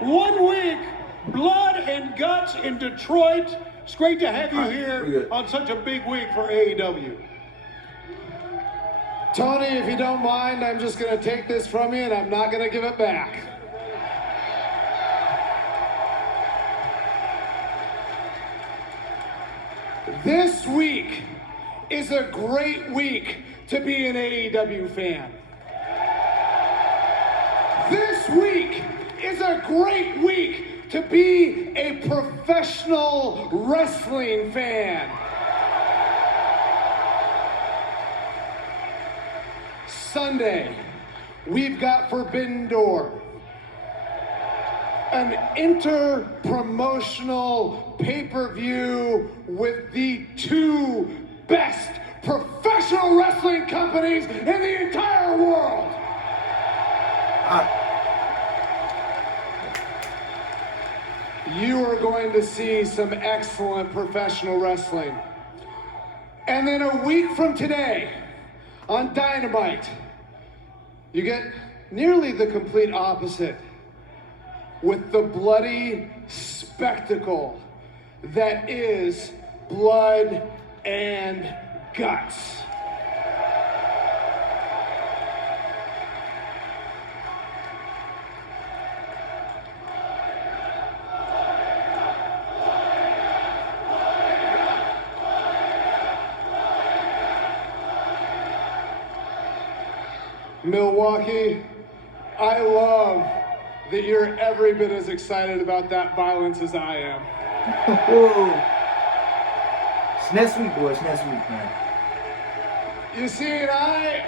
1 week, blood and guts in Detroit. It's great to have you here on such a big week for AEW. Tony, if you don't mind, I'm just going to take this from you and I'm not going to give it back. This week is a great week to be an AEW fan. This week is a great week to be a professional wrestling fan. Sunday, we've got Forbidden Door, an inter-promotional pay-per-view with the two best professional wrestling companies in the entire world. You are going to see some excellent professional wrestling. And then a week from today, on Dynamite, you get nearly the complete opposite with the bloody spectacle that is Blood and Guts. Milwaukee, I love that you're every bit as excited about that violence as I am. It's next week, boys. Next week, man. You see, and I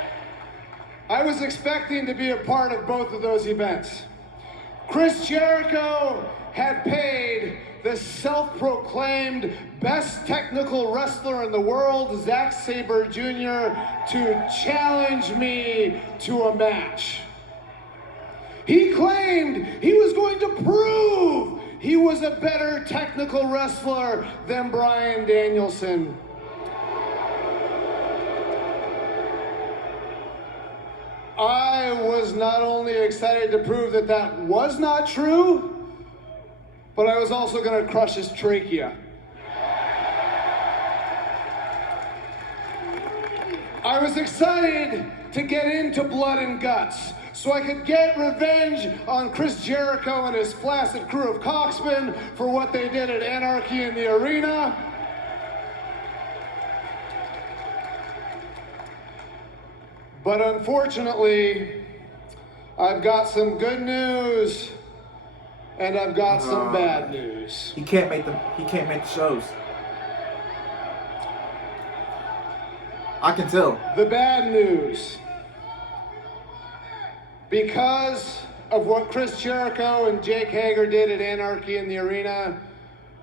was expecting to be a part of both of those events. Chris Jericho had paid the self-proclaimed best technical wrestler in the world, Zack Sabre Jr., to challenge me to a match. He claimed he was going to prove he was a better technical wrestler than Bryan Danielson. I was not only excited to prove that that was not true, but I was also going to crush his trachea. I was excited to get into Blood and Guts so I could get revenge on Chris Jericho and his flaccid crew of cocksmen for what they did at Anarchy in the Arena. But unfortunately, I've got some good news and I've got some bad news. He can't make the shows. I can tell. The bad news. Because of what Chris Jericho and Jake Hager did at Anarchy in the Arena,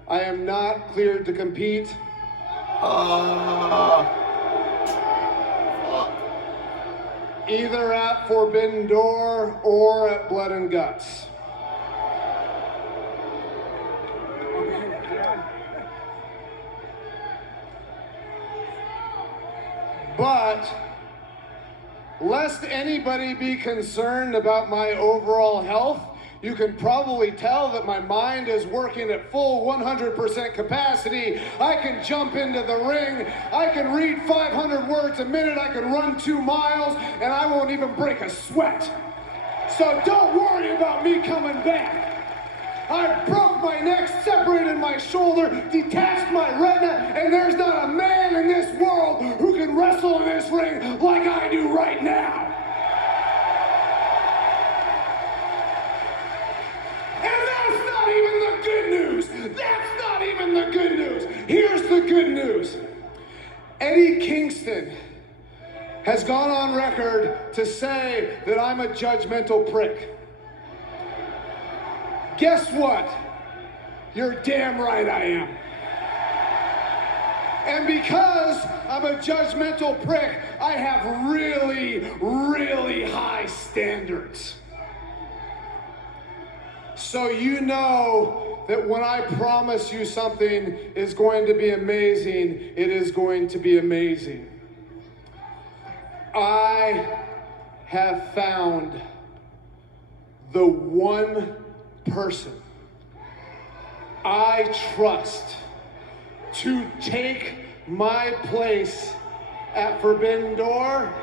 I am not cleared to compete. Either at Forbidden Door or at Blood and Guts. But, lest anybody be concerned about my overall health, you can probably tell that my mind is working at full 100% capacity. I can jump into the ring, I can read 500 words a minute, I can run 2 miles, and I won't even break a sweat. So don't worry about me coming back. I broke my neck, separated my shoulder, detached my retina, and there's not a man in this world who can wrestle in this ring like I do right now. And that's not even the good news. That's not even the good news. Here's the good news. Eddie Kingston has gone on record to say that I'm a judgmental prick. Guess what? You're damn right I am. And because I'm a judgmental prick, I have really, really high standards. So you know that when I promise you something is going to be amazing, it is going to be amazing. I have found the one person I trust to take my place at Forbidden Door,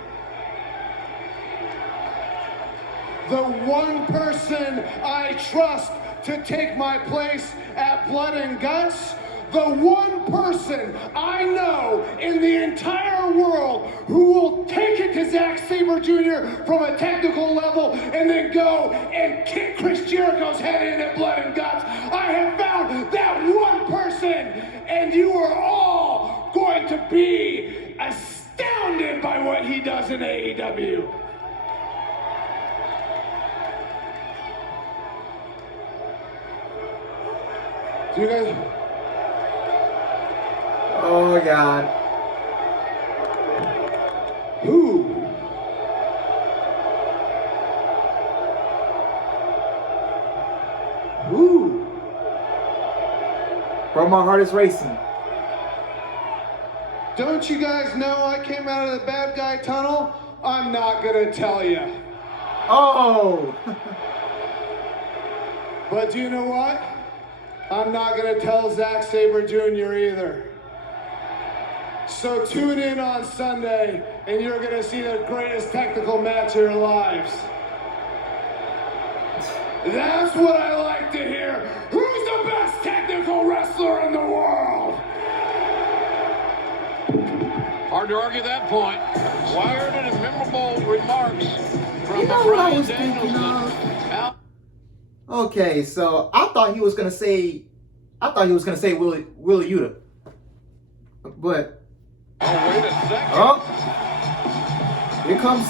the one person I trust to take my place at Blood and Guts, the one person I know in the entire world who will take it to Zack Sabre Jr. from a technical level and then go and kick Chris Jericho's head in at Blood and Guts. I have found that one person, and you are all going to be astounded by what he does in AEW. Do you guys... Oh my God. Who? Woo! Bro, my heart is racing. Don't you guys know I came out of the bad guy tunnel? I'm not gonna tell you. Oh! But do you know what? I'm not gonna tell Zack Sabre Jr. either. So tune in on Sunday and you're gonna see the greatest technical match of your lives. That's what I like to hear. Who's the best technical wrestler in the world? Hard to argue that point. Wired and memorable remarks from You know what I Bryan was thinking Danielson. of? Okay, so I thought he was gonna say Willie Yuta. But Oh, wait a second. oh, here comes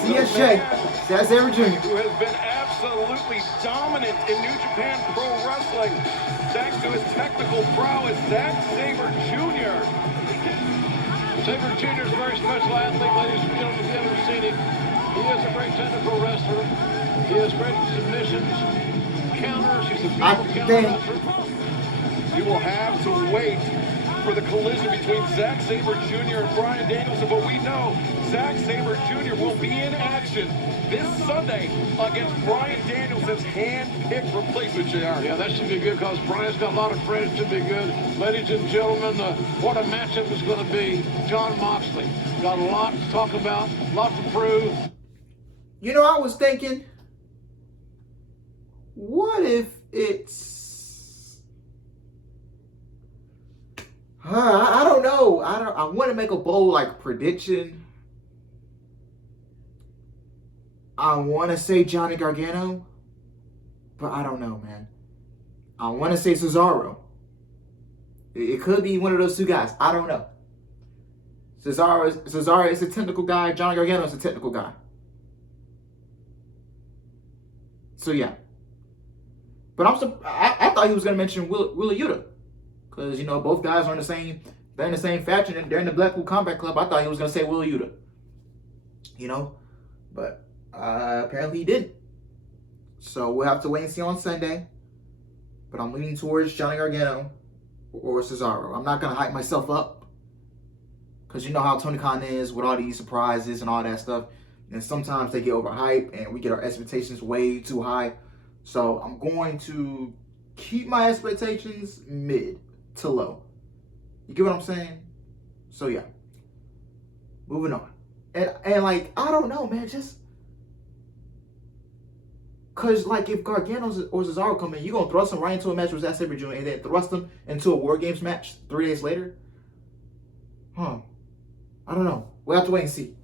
CSJ, Zack Sabre Jr. Who has been absolutely dominant in New Japan Pro Wrestling, thanks to his technical prowess, Zack Sabre Jr. Sabre Jr. is a very special athlete, ladies and gentlemen, if you haven't seen him. He is a great technical wrestler. He has great submissions, counters. He's a beautiful counter wrestler. You will have to wait for the collision between Zack Sabre Jr. and Bryan Danielson, but we know Zack Sabre Jr. will be in action this Sunday against Bryan Danielson's hand-picked replacement, JR. Yeah, that should be good because Bryan's got a lot of credit. Should be good. Ladies and gentlemen, what a matchup is going to be. John Moxley got a lot to talk about, a lot to prove. You know, I was thinking, what if it's... I don't know. I want to make a bold prediction. I want to say Johnny Gargano, but I don't know, man. I want to say Cesaro. It could be one of those two guys. I don't know. Cesaro is a technical guy. Johnny Gargano is a technical guy. So yeah. But I thought he was gonna mention Willa Yuta. Because, you know, both guys are they're in the same faction, and they're in the Blackpool Combat Club. I thought he was going to say Willa Yuta. You know? But apparently he didn't. So we'll have to wait and see on Sunday. But I'm leaning towards Johnny Gargano or Cesaro. I'm not going to hype myself up. Because you know how Tony Khan is with all these surprises and all that stuff. And sometimes they get overhyped and we get our expectations way too high. So I'm going to keep my expectations mid to low. You get what I'm saying? So yeah. Moving on. And I don't know, man, just cause if Gargano or Cesaro come in, you gonna thrust them right into a match with Zack Sabre Jr. and then thrust them into a War Games match 3 days later? I don't know. We'll have to wait and see.